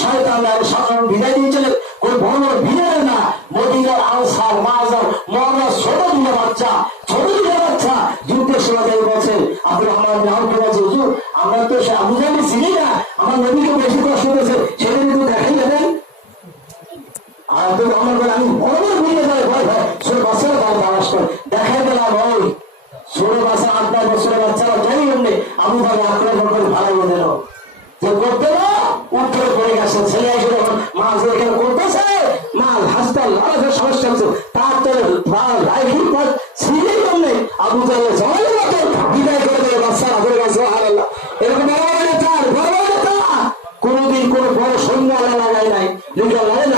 শয়তান সাধারণ বিদায় দিয়েছিলেন, কোন বড় বড় বিদায় না, মদিনার আনসার মাজার মরা ছোট দুটো বাচ্চা, ছোট দুটো বাচ্চা যুদ্ধের সময় যাই বলছেন আপনি আমার নাম করে বলছে হুজুর আমরা তো আবু জাহেল চিনি না, আমার নবীকে বেশি কষ্ট করেছে, সেটা কিন্তু দেখাই দেবেন। আর তো আমার বলে আমি বড় বড় ভুলে যাই ভয় ভয় ছোট বাচ্চারা তার তালাশ করে দেখাই দিলাম ওই ছোট বাচ্চা 8-9 বছরের বাচ্চারা জানি এমনি আবু জাহেল আক্রমণ করে ভালো দিল যে করতে না উত্তরে পড়ে গেছে, ছেলে এসে যখন মাছ এখানে করতেছে মাল হাসপাতাল লালাজের সমস্যা হচ্ছে তার তো লাইফের পর ছিলেই এমনি আবু জাহেল জমালের মতো বিদায় করে দেবে বাচ্চারা ধরে গেছে আল্লাহ। এরকম বড় বড় নেতা কোনদিন কোন বড় সৈন্য লাগায় নাই, লিডার লাগায়